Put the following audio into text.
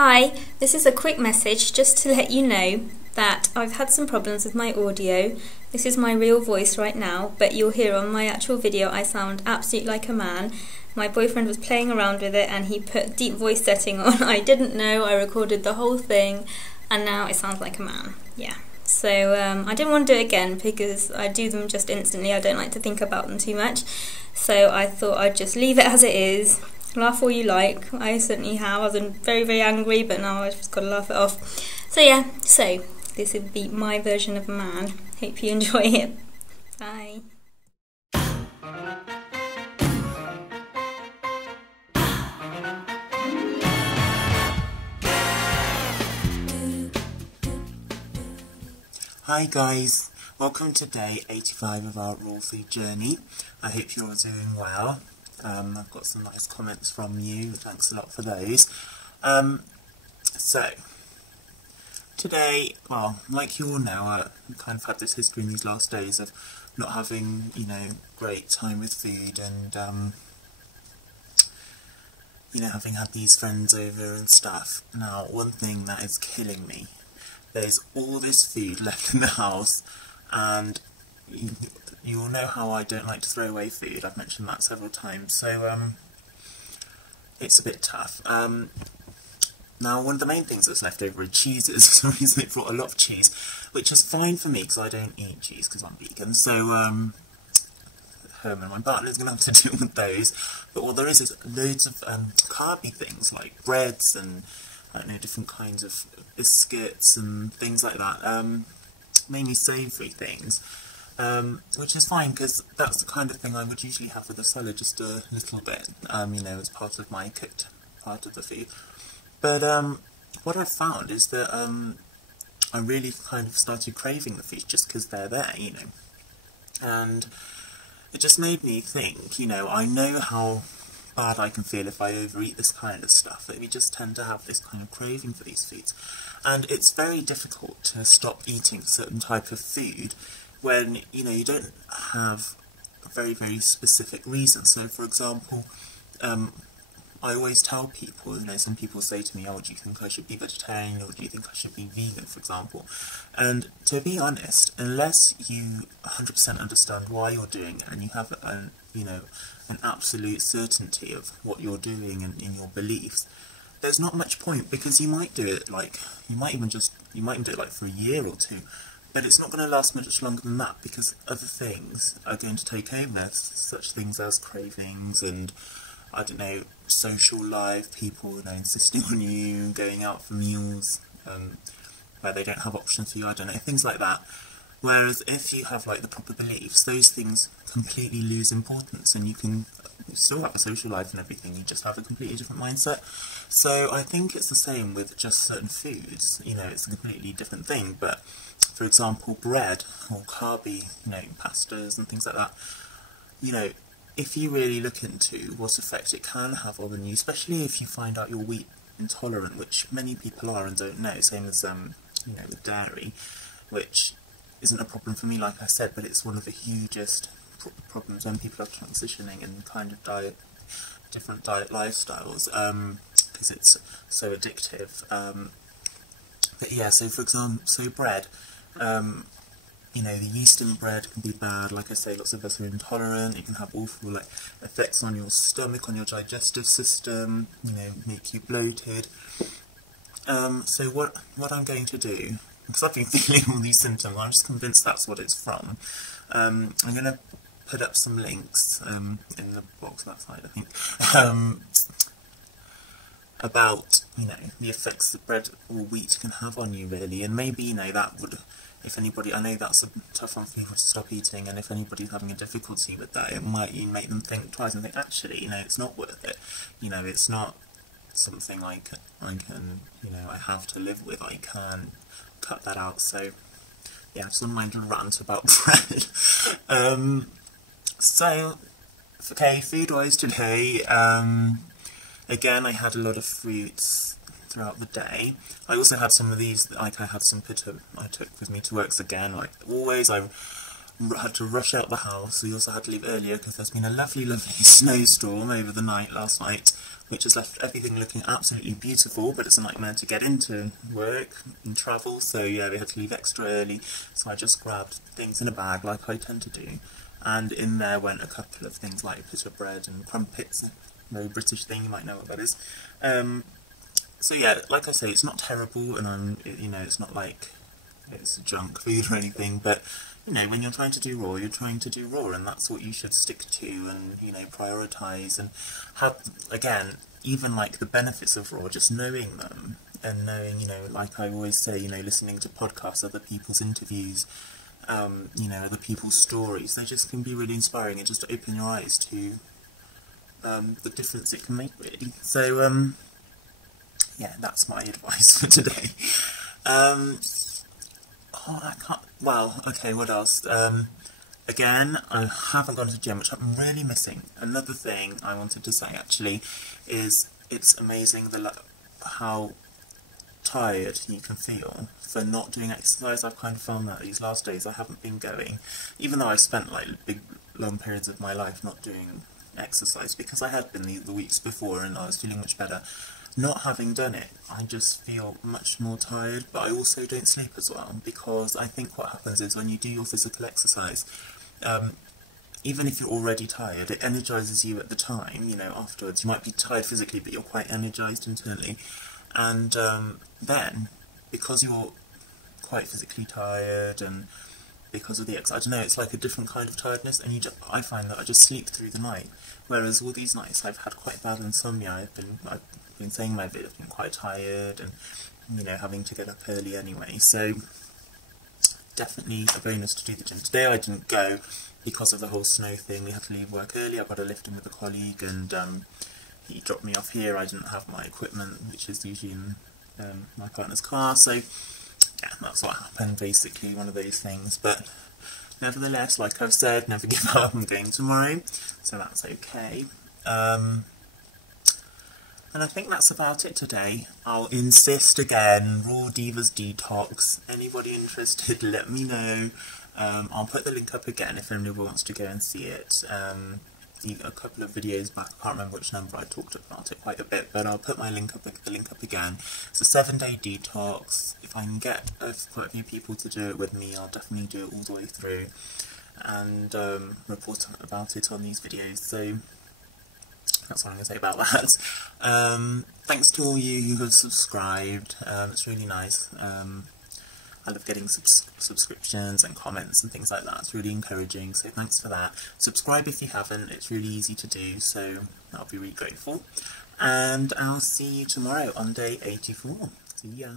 Hi, this is a quick message just to let you know that I've had some problems with my audio. This is my real voice right now, but you'll hear on my actual video I sound absolutely like a man. My boyfriend was playing around with it and he put deep voice setting on. I didn't know, I recorded the whole thing and now it sounds like a man. Yeah. So I didn't want to do it again because I do them just instantly. I don't like to think about them too much. So I thought I'd just leave it as it is. Laugh all you like. I certainly have. I was very, very angry, but now I've just got to laugh it off. So yeah, this would be my version of a man. Hope you enjoy it. Bye. Hi guys, welcome to day 85 of our raw food journey. I hope you're all doing well. I've got some nice comments from you, thanks a lot for those. So, today, well, like you all know, I kind of had this history in these last days of not having, great time with food and, having had these friends over and stuff. Now, one thing that is killing me, there's all this food left in the house, and you all know how I don't like to throw away food. I've mentioned that several times, so it's a bit tough. Now, one of the main things that's left over are cheeses. For some reason they brought a lot of cheese, which is fine for me because I don't eat cheese because I'm vegan, so Herman, my partner, is going to have to deal with those. But what there is loads of carby things like breads and I don't know, different kinds of biscuits and things like that, mainly savoury things, which is fine because that's the kind of thing I would usually have with a salad, just a little bit, as part of my cooked part of the food. But what I've found is that I really kind of started craving the food just because they're there, and it just made me think, I know how bad I can feel if I overeat this kind of stuff. We just tend to have this kind of craving for these foods, and it's very difficult to stop eating a certain type of food when you don't have a very, very specific reason. So for example, I always tell people, some people say to me, oh, do you think I should be vegetarian, or do you think I should be vegan, for example? And to be honest, unless you 100% understand why you're doing it, and you have an absolute certainty of what you're doing and in your beliefs, there's not much point, because you might do it you might even do it for a year or two, but it's not going to last much longer than that, because other things are going to take over, such things as cravings and, I don't know, social life, people insisting on you going out for meals where they don't have options for you, I don't know, things like that. Whereas if you have the proper beliefs, those things completely lose importance, and you can still have a social life and everything, you just have a completely different mindset. So I think it's the same with just certain foods, it's a completely different thing, but for example bread or carby, pastas and things like that, if you really look into what effect it can have on you, especially if you find out you're wheat intolerant, which many people are and don't know, same as with dairy, which isn't a problem for me, like I said, but it's one of the hugest problems when people are transitioning and kind of different diet lifestyles, because it's so addictive. But yeah, so for example, bread, the yeast in bread can be bad. Like I say, lots of us are intolerant. It can have awful effects on your stomach, on your digestive system, make you bloated. So what I'm going to do, because I've been feeling all these symptoms, I'm just convinced that's what it's from. I'm going to put up some links in the box that side, I think, about the effects that bread or wheat can have on you, really, and maybe that would, if anybody, I know that's a tough one for people to stop eating, and if anybody's having a difficulty with that, it might make them think twice and think, actually, it's not worth it. It's not something I can, I have to live with. I can cut that out. So yeah, I just don't mind to rant about bread. So okay, food-wise today, again, I had a lot of fruits throughout the day. I also had some of these, I had some I took with me to work again, like always. I had to rush out the house. We also had to leave earlier because there's been a lovely, lovely snowstorm over the night last night, which has left everything looking absolutely beautiful, but it's a nightmare to get into work and travel, so yeah, we had to leave extra early, so I just grabbed things in a bag like I tend to do, and in there went a couple of things like a bit of bread and crumpets, a very British thing, you might know what that is. So yeah, like I say, it's not terrible, and it's not like it's junk food or anything, but you know, when you're trying to do raw, you're trying to do raw, and that's what you should stick to, and you know, prioritise, and have, again, even like the benefits of raw, just knowing them, and knowing, you know, like I always say, you know, listening to podcasts, other people's interviews, you know, other people's stories, they just can be really inspiring, and just open your eyes to the difference it can make, really. So yeah, that's my advice for today. Well, okay, what else? Again, I haven't gone to the gym, which I'm really missing. Another thing I wanted to say, actually, is it's amazing how tired you can feel for not doing exercise. I've kind of found that these last days I haven't been going, even though I spent like big, long periods of my life not doing exercise, because I had been the weeks before and I was feeling much better. Not having done it, I just feel much more tired, but I also don't sleep as well, because I think what happens is when you do your physical exercise, even if you're already tired, it energises you at the time, you know, afterwards. You might be tired physically, but you're quite energised internally, and then, because you're quite physically tired, and because of the exercise, I don't know, it's like a different kind of tiredness, and I find that I just sleep through the night, whereas all these nights I've had quite bad insomnia. I've been saying my bit, I've been quite tired, and you know, having to get up early anyway, so definitely a bonus to do the gym. Today I didn't go because of the whole snow thing. We had to leave work early. I got a lift in with a colleague, and he dropped me off here. I didn't have my equipment, which is usually in my partner's car, so yeah, that's what happened, basically, one of those things. But nevertheless, like I've said, never give up. I'm going tomorrow, so that's okay. And I think that's about it today. I'll insist again, Raw Divas Detox. Anybody interested, let me know. I'll put the link up again if anybody wants to go and see it. A couple of videos back, I can't remember which number, I talked about it quite a bit, but I'll put the link up again. It's a 7-day detox. If I can get quite a few people to do it with me, I'll definitely do it all the way through, and report about it on these videos. So that's what I'm going to say about that. Thanks to all you who have subscribed, it's really nice. I love getting subscriptions and comments and things like that. It's really encouraging, so thanks for that. Subscribe if you haven't, it's really easy to do, so I'll be really grateful. And I'll see you tomorrow on day 84. See ya.